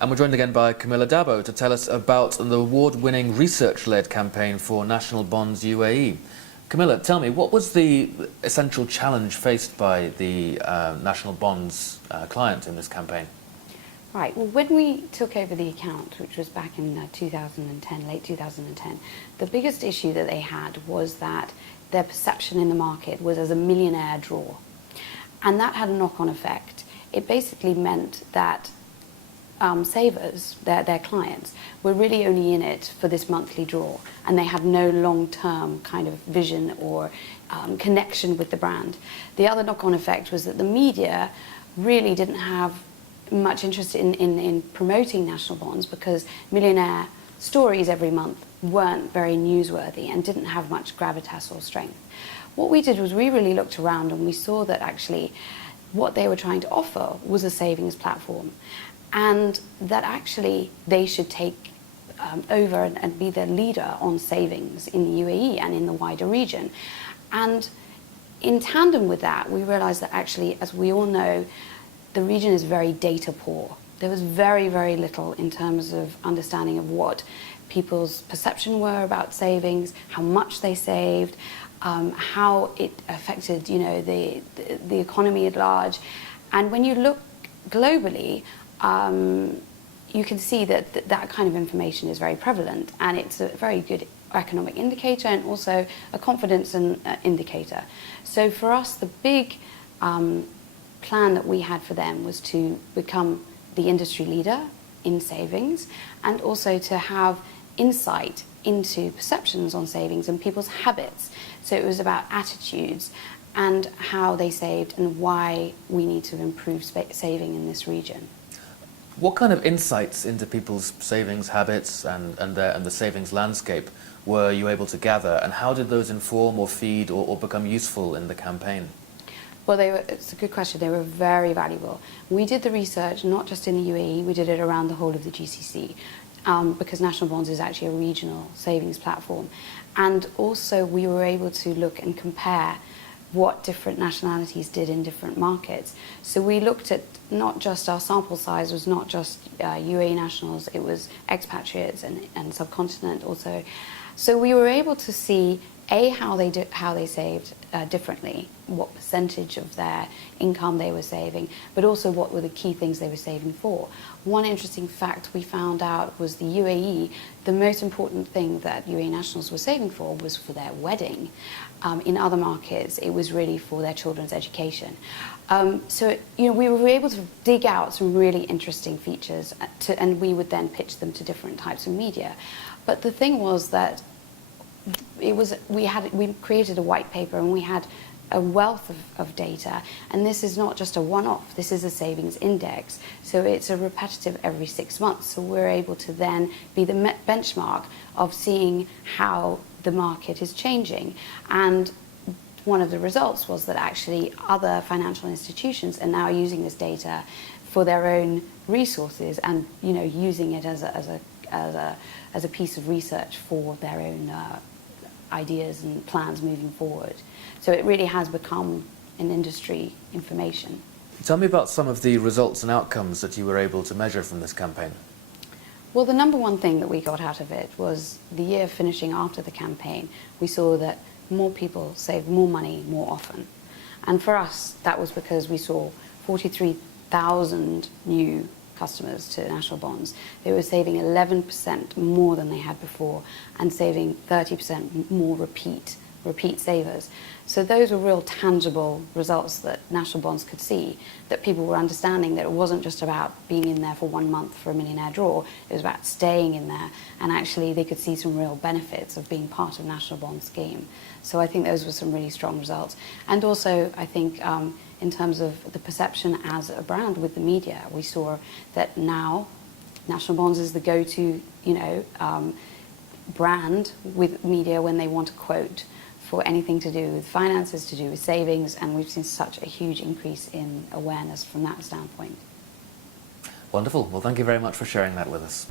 And we're joined again by Camilla Dabo to tell us about the award-winning research-led campaign for National Bonds UAE. Camilla, tell me, what was the essential challenge faced by the National Bonds client in this campaign? Right, well, when we took over the account, which was back in 2010, late 2010, the biggest issue that they had was that their perception in the market was as a millionaire draw. And that had a knock-on effect. It basically meant that savers, their clients, were really only in it for this monthly draw, and they had no long-term kind of vision or connection with the brand. The other knock-on effect was that the media really didn't have much interest in promoting national bonds, because millionaire stories every month weren't very newsworthy and didn't have much gravitas or strength. What we did was we really looked around and we saw that actually what they were trying to offer was a savings platform, and that actually they should take over and be the leader on savings in the UAE and in the wider region. And in tandem with that, we realized that actually, as we all know, the region is very data poor. There was very, very little in terms of understanding of what people's perception were about savings, how much they saved, how it affected, the economy at large. And when you look globally, you can see that that kind of information is very prevalent, and it's a very good economic indicator and also a confidence indicator. So for us, the big plan that we had for them was to become the industry leader in savings, and also to have insight into perceptions on savings and people's habits. So it was about attitudes and how they saved and why we need to improve saving in this region. What kind of insights into people's savings habits and the savings landscape were you able to gather, and how did those inform or feed or become useful in the campaign? Well, it's a good question. They were very valuable. We did the research not just in the UAE, we did it around the whole of the GCC, because National Bonds is actually a regional savings platform. And also we were able to look and compare what different nationalities did in different markets. So we looked at not just our sample size was not just UAE nationals, it was expatriates and subcontinent also. So we were able to see how they saved differently, what percentage of their income they were saving, but also what were the key things they were saving for. One interesting fact we found out was the UAE, the most important thing that UAE nationals were saving for was for their wedding. In other markets, it was really for their children's education. So we were able to dig out some really interesting features, and we would then pitch them to different types of media. But the thing was that we created a white paper, and we had a wealth of data, and this is not just a one-off, this is a savings index, so it's a repetitive every 6 months, so we're able to then be the benchmark of seeing how the market is changing. And one of the results was that actually other financial institutions are now using this data for their own resources, and using it as a piece of research for their own ideas and plans moving forward. So it really has become an industry information. Tell me about some of the results and outcomes that you were able to measure from this campaign. Well, the number one thing that we got out of it was the year finishing after the campaign, we saw that more people saved more money more often. And for us, that was because we saw 43,000 new customers to National Bonds. They were saving 11% more than they had before, and saving 30% more repeat savers. So those were real tangible results that National Bonds could see, that people were understanding that it wasn't just about being in there for 1 month for a millionaire draw, it was about staying in there, and actually they could see some real benefits of being part of National Bonds scheme. So I think those were some really strong results. And also, I think, in terms of the perception as a brand with the media, we saw that now National Bonds is the go-to, brand with media when they want a quote for anything to do with finances, to do with savings, and we've seen such a huge increase in awareness from that standpoint. Wonderful. Well, thank you very much for sharing that with us.